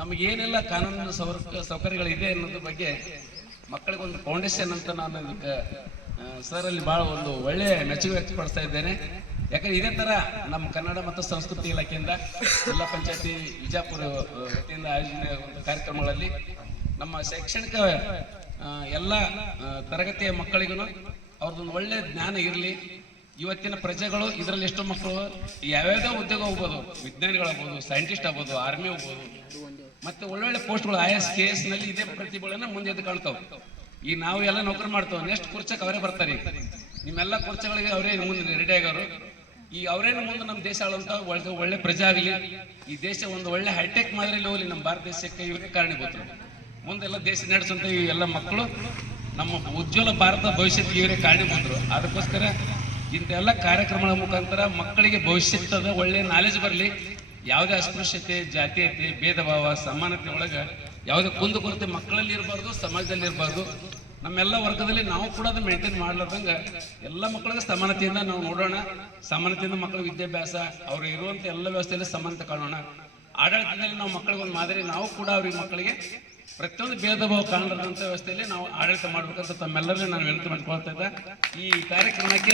ನಮಗೇನೆಲ್ಲ ಕಾನೂನು ಸೌರ ಸೌಕರ್ಯಗಳಿದೆ ಅನ್ನೋದ್ರ ಬಗ್ಗೆ ಮಕ್ಕಳಿಗೆ ಒಂದು ಫೌಂಡೇಶನ್ ಅಂತ ನಾನು ಇದಕ್ಕೆ ಸರ್ ಅಲ್ಲಿ ಬಹಳ ಒಂದು ಒಳ್ಳೆ ಮೆಚ್ಚುಗೆ ವ್ಯಕ್ತಪಡಿಸ್ತಾ ಇದ್ದೇನೆ. ಯಾಕಂದ್ರೆ ಇದೇ ತರ ನಮ್ಮ ಕನ್ನಡ ಮತ್ತು ಸಂಸ್ಕೃತಿ ಇಲಾಖೆಯಿಂದ ಜಿಲ್ಲಾ ಪಂಚಾಯತಿ ವಿಜಾಪುರ ವತಿಯಿಂದ ಆಯೋಜನೆ ಕಾರ್ಯಕ್ರಮಗಳಲ್ಲಿ ನಮ್ಮ ಶೈಕ್ಷಣಿಕ ಎಲ್ಲ ತರಗತಿಯ ಮಕ್ಕಳಿಗೂ ಅವ್ರದ್ದೊಂದು ಒಳ್ಳೆ ಜ್ಞಾನ ಇರಲಿ. ಇವತ್ತಿನ ಪ್ರಜೆಗಳು ಇದರಲ್ಲಿ ಎಷ್ಟೋ ಮಕ್ಕಳು ಯಾವ್ಯಾವ್ದೋ ಉದ್ಯೋಗ ಹೋಗ್ಬೋದು, ವಿಜ್ಞಾನಿಗಳಾಗ್ಬೋದು ಸೈಂಟಿಸ್ಟ್ ಆಗ್ಬೋದು ಆರ್ಮಿ ಹೋಗ್ಬೋದು ಮತ್ತೆ ಒಳ್ಳೊಳ್ಳೆ ಪೋಸ್ಟ್ಗಳು ಐ ಎಸ್ ಕೆ ಎಸ್ನಲ್ಲಿ ಇದೇ ಪ್ರತಿಭೆಗಳನ್ನ ಮುಂದೆ ಎದ್ದು ಕಾಣ್ತಾವ. ಈ ನಾವು ಎಲ್ಲ ನೌಕರಿ ಮಾಡ್ತಾವೆ. ನೆಕ್ಸ್ಟ್ ಕುರ್ಚಕ್ಕೆ ಅವರೇ ಬರ್ತಾರೆ. ನಿಮ್ಮೆಲ್ಲ ಕುರ್ಚಗಳಿಗೆ ಅವರೇ ಮುಂದೆ ರೆಡಿ ಆಗೋರು. ಈ ಅವರೇನು ಮುಂದೆ ನಮ್ಮ ದೇಶ ಆಳುವಂತ ಒಳ್ಳೆ ಒಳ್ಳೆ ಪ್ರಜೆ ಆಗಲಿ, ಈ ದೇಶ ಒಂದು ಒಳ್ಳೆ ಹೈಟೆಕ್ ಮಾದರಿಯಲ್ಲಿ ಹೋಗಲಿ, ನಮ್ಮ ಭಾರತ ದೇಶಕ್ಕೆ ಇವರೇ ಕಾರಣೀಭೂತರು ಮುಂದೆಲ್ಲ ದೇಶ ನಡೆಸುವಂತ ಈ ಎಲ್ಲ ಮಕ್ಕಳು, ನಮ್ಮ ಉಜ್ವಲ ಭಾರತ ಭವಿಷ್ಯಕ್ಕೆ ಇವರೇ ಕಾರಣೀಭೂತರು ಅದಕ್ಕೋಸ್ಕರ ಇಂಥೆಲ್ಲ ಕಾರ್ಯಕ್ರಮಗಳ ಮುಖಾಂತರ ಮಕ್ಕಳಿಗೆ ಭವಿಷ್ಯದ ಒಳ್ಳೆ ನಾಲೆಜ್ ಬರಲಿ. ಯಾವುದೇ ಅಸ್ಪೃಶ್ಯತೆ ಜಾತೀಯತೆ ಭೇದ ಭಾವ ಸಮಾನತೆ ಒಳಗೆ ಯಾವುದೇ ಕುಂದು ಕೊರತೆ ಮಕ್ಕಳಲ್ಲಿ ಇರಬಾರ್ದು, ಸಮಾಜದಲ್ಲಿ ಇರಬಾರ್ದು, ನಮ್ಮೆಲ್ಲ ವರ್ಗದಲ್ಲಿ ನಾವು ಕೂಡ ಅದನ್ನ ಮೇಂಟೈನ್ ಮಾಡ್ಲಾರ್ದಂಗ ಎಲ್ಲ ಮಕ್ಕಳಿಗೆ ಸಮಾನತೆಯಿಂದ ನಾವು ನೋಡೋಣ. ಸಮಾನತೆಯಿಂದ ಮಕ್ಕಳ ವಿದ್ಯಾಭ್ಯಾಸ, ಅವ್ರು ಇರುವಂತ ಎಲ್ಲ ವ್ಯವಸ್ಥೆಯಲ್ಲಿ ಸಮಾನತೆ ಕಾಣೋಣ. ಆಡಳಿತದಲ್ಲಿ ನಾವು ಮಕ್ಕಳಿಗೆ ಒಂದು ಮಾದರಿ, ನಾವು ಕೂಡ ಅವ್ರಿಗೆ ಮಕ್ಕಳಿಗೆ ಪ್ರತಿಯೊಂದು ಭೇದ ಭಾವ ಕಾಣದಂಥ ವ್ಯವಸ್ಥೆಯಲ್ಲಿ ನಾವು ಆಡಳಿತ ಮಾಡ್ಬೇಕಂತ ತಮ್ಮೆಲ್ಲರಲ್ಲಿ ನಾನು ವಿನಂತಿ ಮಾಡ್ಕೊಳ್ತಾ ಇದ್ದೆ. ಈ ಕಾರ್ಯಕ್ರಮಕ್ಕೆ